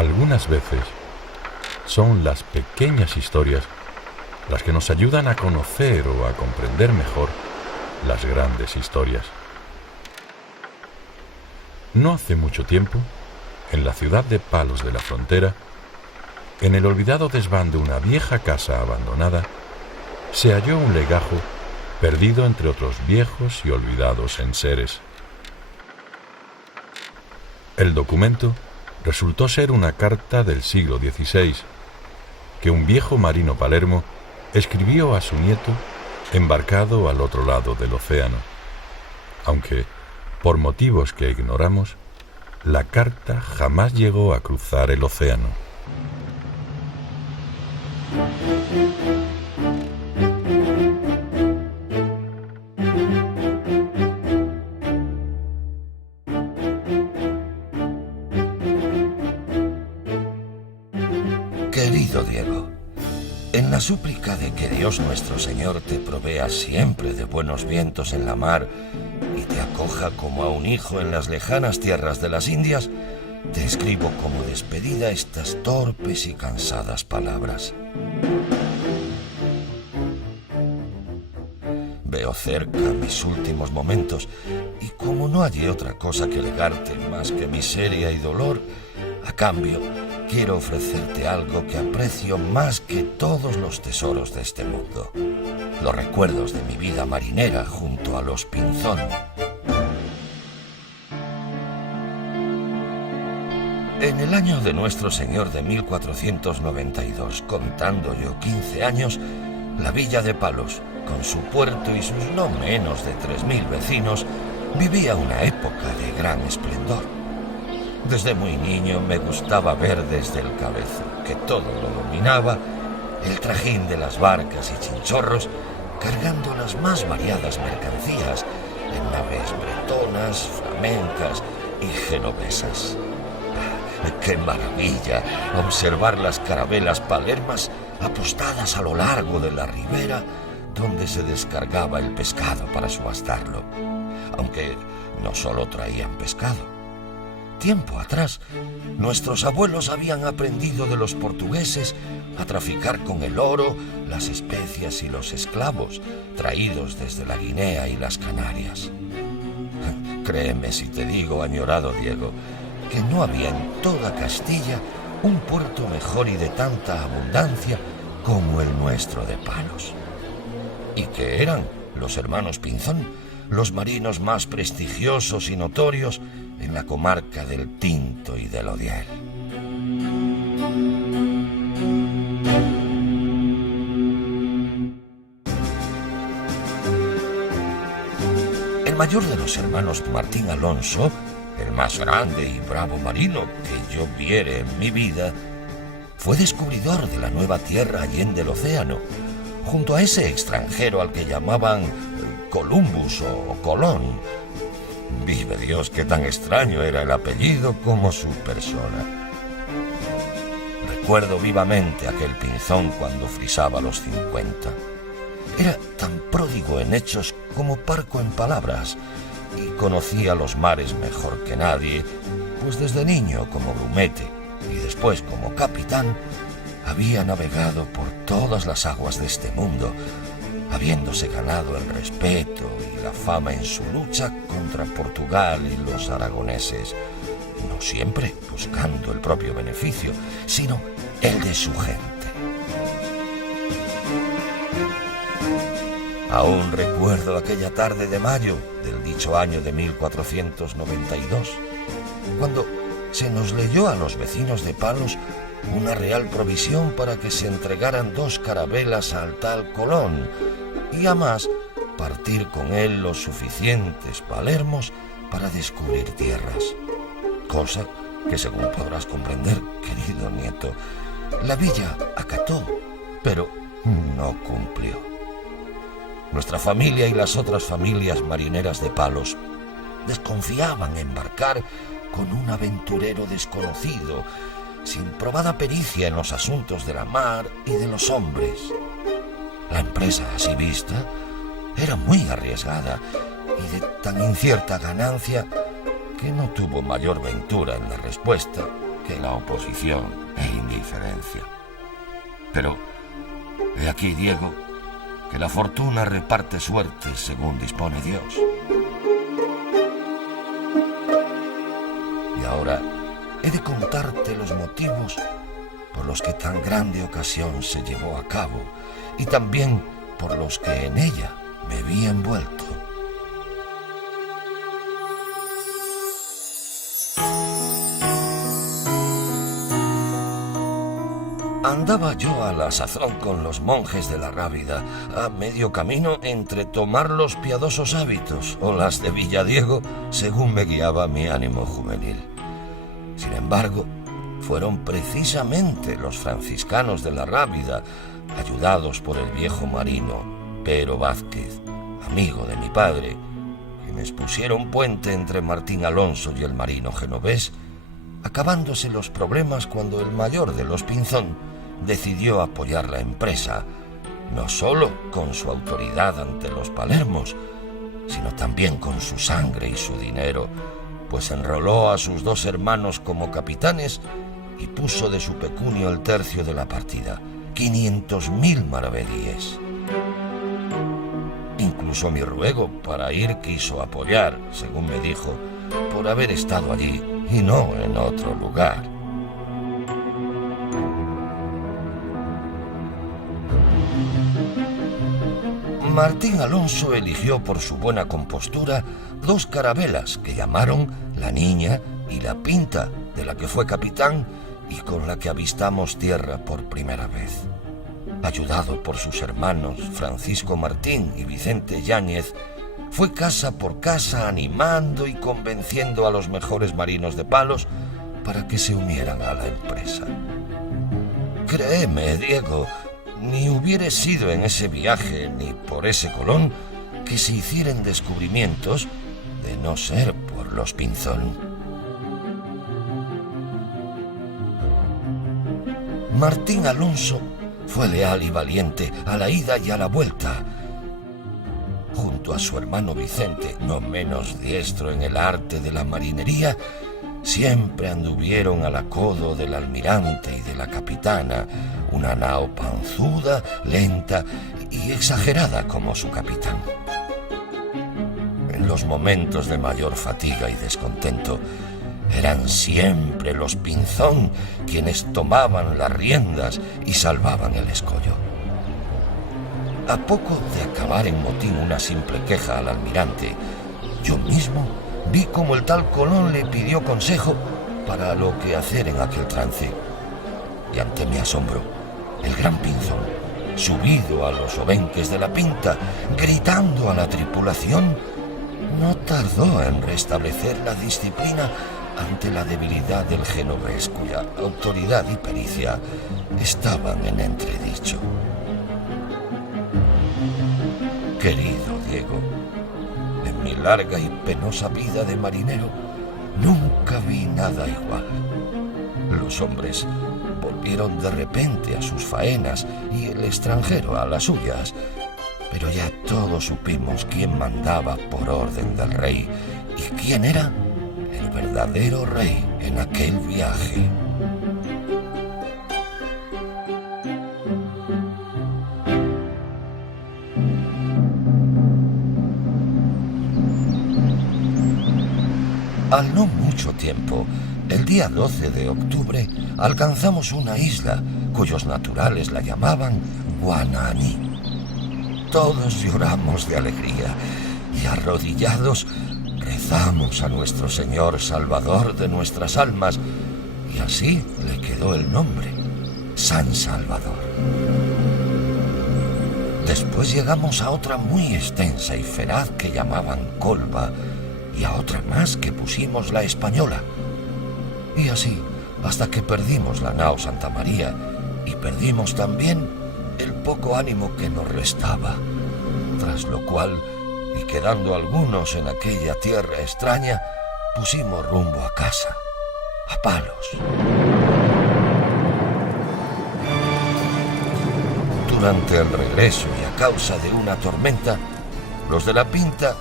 Algunas veces son las pequeñas historias las que nos ayudan a conocer o a comprender mejor las grandes historias. No hace mucho tiempo, en la ciudad de Palos de la Frontera, en el olvidado desván de una vieja casa abandonada, se halló un legajo perdido entre otros viejos y olvidados enseres. El documento resultó ser una carta del siglo XVI que un viejo marino palermo escribió a su nieto embarcado al otro lado del océano, aunque, por motivos que ignoramos, la carta jamás llegó a cruzar el océano. Querido Diego, en la súplica de que Dios nuestro Señor te provea siempre de buenos vientos en la mar y te acoja como a un hijo en las lejanas tierras de las Indias, te escribo como despedida estas torpes y cansadas palabras. Veo cerca mis últimos momentos y como no hallé otra cosa que legarte más que miseria y dolor, a cambio quiero ofrecerte algo que aprecio más que todos los tesoros de este mundo: los recuerdos de mi vida marinera junto a los Pinzón. En el año de nuestro Señor de 1492, contando yo 15 años, la villa de Palos, con su puerto y sus no menos de 3000 vecinos, vivía una época de gran esplendor. Desde muy niño me gustaba ver desde el cabezo, que todo lo dominaba, el trajín de las barcas y chinchorros, cargando las más variadas mercancías en naves bretonas, flamencas y genovesas. ¡Qué maravilla observar las carabelas palermas apostadas a lo largo de la ribera donde se descargaba el pescado para subastarlo! Aunque no solo traían pescado. Tiempo atrás, nuestros abuelos habían aprendido de los portugueses a traficar con el oro, las especias y los esclavos traídos desde la Guinea y las Canarias. Créeme si te digo, añorado Diego, que no había en toda Castilla un puerto mejor y de tanta abundancia como el nuestro de Palos. Y que eran los hermanos Pinzón los marinos más prestigiosos y notorios en la comarca del Tinto y del Odiel. El mayor de los hermanos, Martín Alonso, el más grande y bravo marino que yo viere en mi vida, fue descubridor de la nueva tierra allende el océano, junto a ese extranjero al que llamaban Columbus o Colón. Vive Dios, qué tan extraño era el apellido como su persona. Recuerdo vivamente aquel Pinzón cuando frisaba los 50. Era tan pródigo en hechos como parco en palabras, y conocía los mares mejor que nadie, pues desde niño como grumete y después como capitán había navegado por todas las aguas de este mundo, habiéndose ganado el respeto y la fama en su lucha contra Portugal y los aragoneses, no siempre buscando el propio beneficio, sino el de su gente. Aún recuerdo aquella tarde de mayo del dicho año de 1492, cuando se nos leyó a los vecinos de Palos una real provisión para que se entregaran 2 carabelas al tal Colón, y además partir con él los suficientes palermos para descubrir tierras. Cosa que, según podrás comprender, querido nieto, la villa acató, pero no cumplió. Nuestra familia y las otras familias marineras de Palos desconfiaban embarcar con un aventurero desconocido, sin probada pericia en los asuntos de la mar y de los hombres. La empresa, así vista, era muy arriesgada y de tan incierta ganancia que no tuvo mayor ventura en la respuesta que la oposición e indiferencia. Pero he aquí, Diego, que la fortuna reparte suertes según dispone Dios. Y ahora he de contarte los motivos por los que tan grande ocasión se llevó a cabo y también por los que en ella me vi envuelto. Andaba yo a la sazón con los monjes de la Rábida, a medio camino entre tomar los piadosos hábitos o las de Villadiego, según me guiaba mi ánimo juvenil. Sin embargo, fueron precisamente los franciscanos de la Rábida, ayudados por el viejo marino Pero Vázquez, amigo de mi padre, quienes pusieron puente entre Martín Alonso y el marino genovés, acabándose los problemas cuando el mayor de los Pinzón decidió apoyar la empresa, no solo con su autoridad ante los palermos, sino también con su sangre y su dinero, pues enroló a sus dos hermanos como capitanes y puso de su pecunio el tercio de la partida, 500.000 maravedíes. Incluso mi ruego para ir quiso apoyar, según me dijo, por haber estado allí y no en otro lugar. Martín Alonso eligió por su buena compostura dos carabelas que llamaron La Niña y La Pinta, de la que fue capitán y con la que avistamos tierra por primera vez. Ayudado por sus hermanos Francisco Martín y Vicente Yáñez, fue casa por casa animando y convenciendo a los mejores marinos de Palos para que se unieran a la empresa. Créeme, Diego, ni hubiera sido en ese viaje ni por ese Colón que se hicieran descubrimientos de no ser por los Pinzón. Martín Alonso fue leal y valiente a la ida y a la vuelta. Junto a su hermano Vicente, no menos diestro en el arte de la marinería, siempre anduvieron al acodo del almirante y de la capitana, una nao panzuda, lenta y exagerada como su capitán. En los momentos de mayor fatiga y descontento, eran siempre los Pinzón quienes tomaban las riendas y salvaban el escollo. A poco de acabar en motín una simple queja al almirante, yo mismo vi como el tal Colón le pidió consejo para lo que hacer en aquel trance. Y ante mi asombro, el gran Pinzón, subido a los obenques de la Pinta, gritando a la tripulación, no tardó en restablecer la disciplina ante la debilidad del genovés, cuya autoridad y pericia estaban en entredicho. Querido Diego, en mi larga y penosa vida de marinero nunca vi nada igual. Los hombres volvieron de repente a sus faenas y el extranjero a las suyas, pero ya todos supimos quién mandaba por orden del rey y quién era el verdadero rey en aquel viaje. Al no mucho tiempo, el día 12 de octubre, alcanzamos una isla cuyos naturales la llamaban Guananí. Todos lloramos de alegría y arrodillados rezamos a nuestro Señor Salvador de nuestras almas, y así le quedó el nombre, San Salvador. Después llegamos a otra muy extensa y feraz que llamaban Colba, y a otra más que pusimos la Española. Y así, hasta que perdimos la nao Santa María, y perdimos también el poco ánimo que nos restaba, tras lo cual, y quedando algunos en aquella tierra extraña, pusimos rumbo a casa, a Palos. Durante el regreso y a causa de una tormenta, los de la Pinta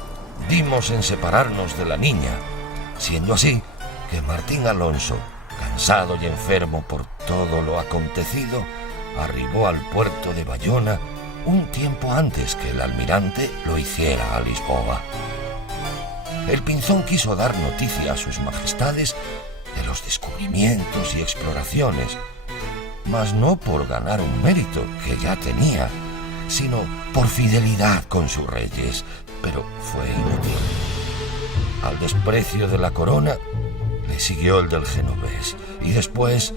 dimos en separarnos de la Niña, siendo así que Martín Alonso, cansado y enfermo por todo lo acontecido, arribó al puerto de Bayona un tiempo antes que el almirante lo hiciera a Lisboa. El Pinzón quiso dar noticia a sus majestades de los descubrimientos y exploraciones, mas no por ganar un mérito que ya tenía, sino por fidelidad con sus reyes, pero fue inútil. Al desprecio de la corona le siguió el del genovés, y después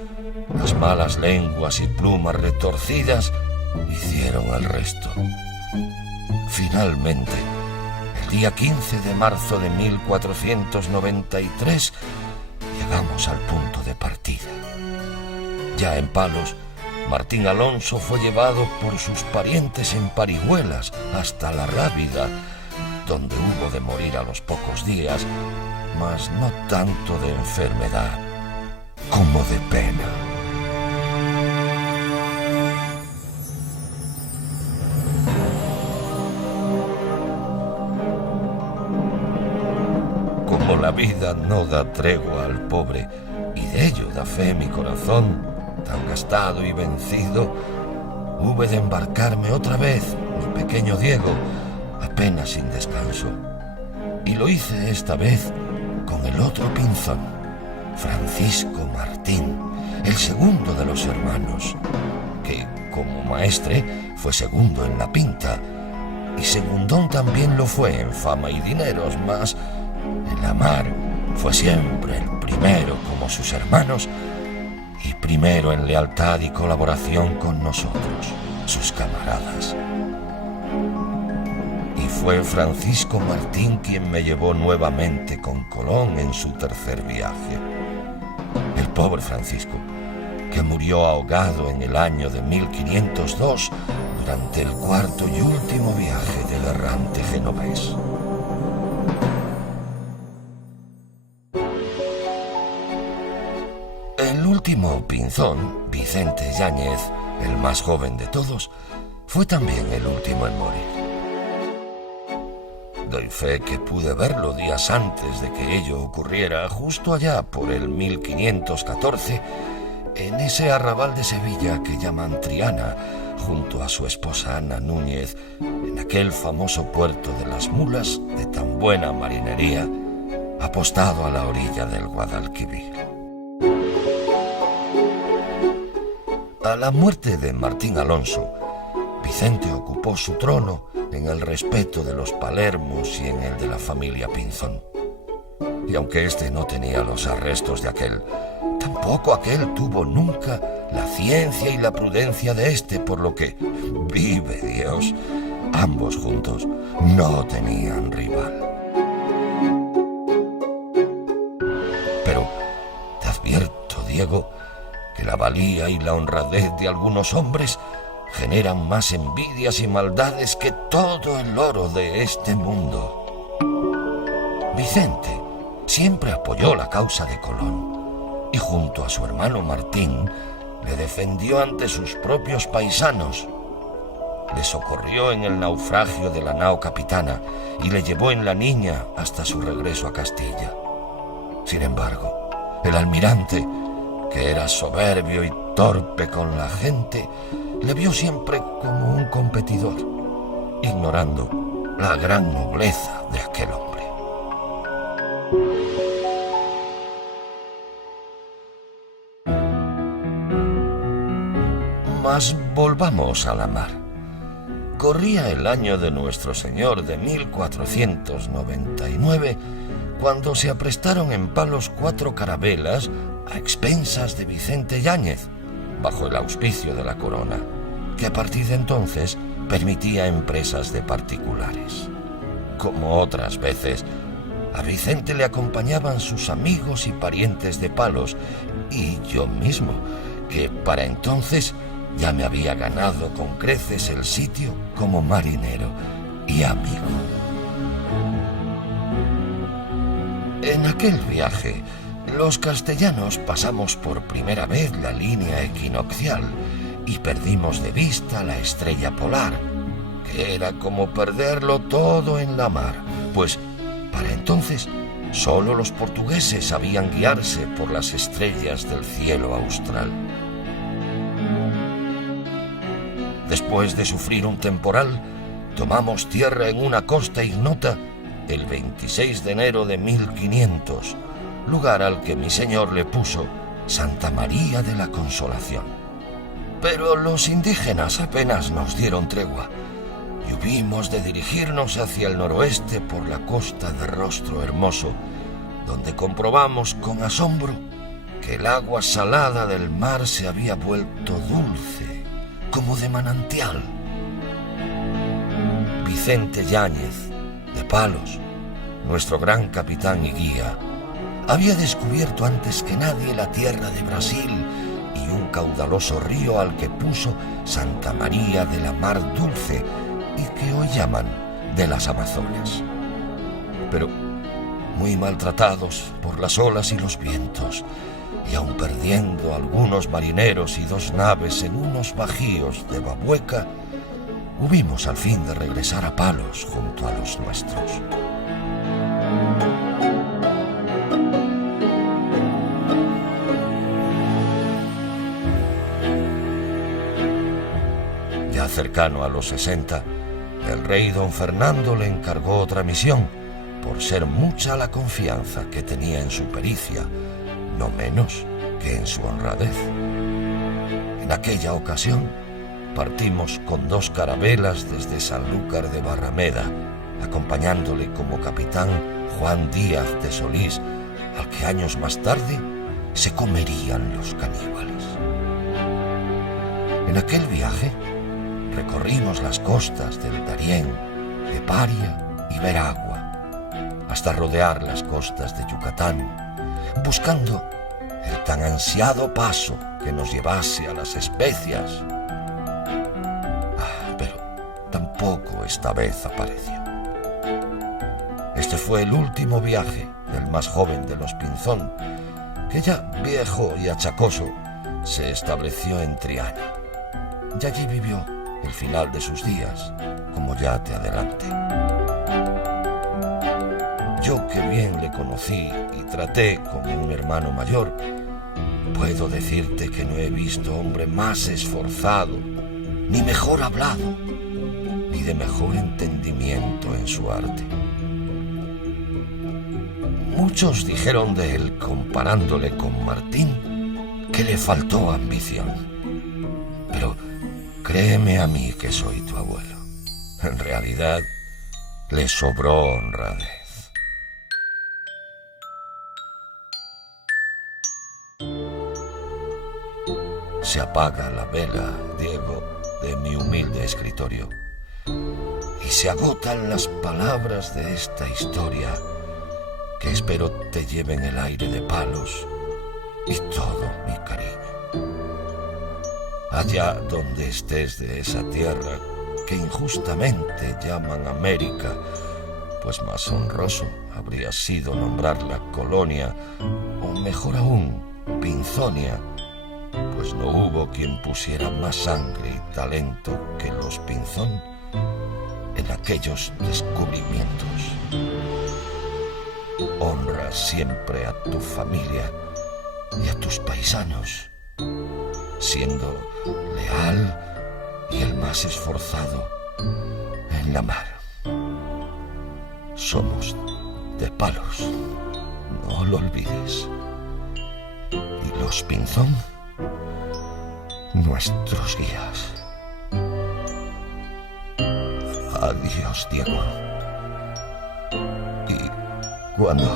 las malas lenguas y plumas retorcidas hicieron el resto. Finalmente, el día 15 de marzo de 1493, llegamos al punto de partida. Ya en Palos, Martín Alonso fue llevado por sus parientes en Parihuelas hasta la Rábida, donde hubo de morir a los pocos días, mas no tanto de enfermedad como de pena. Como la vida no da tregua al pobre, y de ello da fe mi corazón, tan gastado y vencido, hube de embarcarme otra vez, mi pequeño Diego, apenas sin descanso. Y lo hice esta vez con el otro Pinzón, Francisco Martín, el segundo de los hermanos, que, como maestre, fue segundo en la pinta, y segundón también lo fue en fama y dineros, mas en la mar fue siempre el primero como sus hermanos, y primero en lealtad y colaboración con nosotros, sus camaradas. Y fue Francisco Martín quien me llevó nuevamente con Colón en su tercer viaje. El pobre Francisco, que murió ahogado en el año de 1502 durante el cuarto y último viaje del errante genovés. El último Pinzón, Vicente Yáñez, el más joven de todos, fue también el último en morir. Doy fe que pude verlo días antes de que ello ocurriera, justo allá por el 1514, en ese arrabal de Sevilla que llaman Triana, junto a su esposa Ana Núñez, en aquel famoso puerto de las mulas de tan buena marinería, apostado a la orilla del Guadalquivir. A la muerte de Martín Alonso, Vicente ocupó su trono en el respeto de los Palermos y en el de la familia Pinzón. Y aunque éste no tenía los arrestos de aquel, tampoco aquel tuvo nunca la ciencia y la prudencia de éste, por lo que, vive Dios, ambos juntos no tenían rival. Pero te advierto, Diego, que la valía y la honradez de algunos hombres generan más envidias y maldades que todo el oro de este mundo. Vicente siempre apoyó la causa de Colón y junto a su hermano Martín le defendió ante sus propios paisanos. Le socorrió en el naufragio de la nao Capitana y le llevó en la Niña hasta su regreso a Castilla. Sin embargo, el almirante, que era soberbio y torpe con la gente, le vio siempre como un competidor, ignorando la gran nobleza de aquel hombre. Mas volvamos a la mar. Corría el año de nuestro Señor de 1499, cuando se aprestaron en Palos 4 carabelas a expensas de Vicente Yáñez, bajo el auspicio de la corona, que a partir de entonces permitía empresas de particulares. Como otras veces, a Vicente le acompañaban sus amigos y parientes de Palos, y yo mismo, que para entonces ya me había ganado con creces el sitio como marinero y amigo. En aquel viaje, los castellanos pasamos por primera vez la línea equinoccial y perdimos de vista la estrella polar, que era como perderlo todo en la mar, pues para entonces Solo los portugueses sabían guiarse por las estrellas del cielo austral. Después de sufrir un temporal, tomamos tierra en una costa ignota el 26 de enero de 1500, lugar al que mi señor le puso Santa María de la Consolación. Pero los indígenas apenas nos dieron tregua y hubimos de dirigirnos hacia el noroeste por la costa de Rostro Hermoso, donde comprobamos con asombro que el agua salada del mar se había vuelto dulce, como de manantial. Vicente Yáñez, de Palos, nuestro gran capitán y guía, había descubierto antes que nadie la tierra de Brasil y un caudaloso río al que puso Santa María de la Mar Dulce y que hoy llaman de las Amazonas. Pero muy maltratados por las olas y los vientos, y aun perdiendo algunos marineros y 2 naves en unos bajíos de Babueca, hubimos al fin de regresar a Palos junto a los nuestros. Ya cercano a los 60, el rey don Fernando le encargó otra misión, por ser mucha la confianza que tenía en su pericia, no menos que en su honradez. En aquella ocasión partimos con 2 carabelas desde Sanlúcar de Barrameda, acompañándole como capitán Juan Díaz de Solís, al que años más tarde se comerían los caníbales. En aquel viaje recorrimos las costas del Darién, de Paria y Veragua, hasta rodear las costas de Yucatán, buscando el tan ansiado paso que nos llevase a las Especias. Pero tampoco esta vez apareció. Este fue el último viaje del más joven de los Pinzón, que ya viejo y achacoso se estableció en Triana, y allí vivió el final de sus días, como ya te adelanté. Yo, que bien le conocí y traté como un hermano mayor, puedo decirte que no he visto hombre más esforzado, ni mejor hablado, ni de mejor entendimiento en su arte. Muchos dijeron de él, comparándole con Martín, que le faltó ambición. Pero créeme a mí que soy tu abuelo. En realidad, le sobró honradez. Se apaga la vela, Diego, de mi humilde escritorio, y se agotan las palabras de esta historia, que espero te lleven el aire de Palos y todo mi cariño. Allá donde estés de esa tierra que injustamente llaman América, pues más honroso habría sido nombrarla Colonia, o mejor aún, Pinzonia, pues no hubo quien pusiera más sangre y talento que los Pinzón en aquellos descubrimientos. Honra siempre a tu familia y a tus paisanos, siendo leal y el más esforzado en la mar. Somos de Palos, no lo olvides. Y los Pinzón, nuestros guías. Adiós, Diego. Y cuando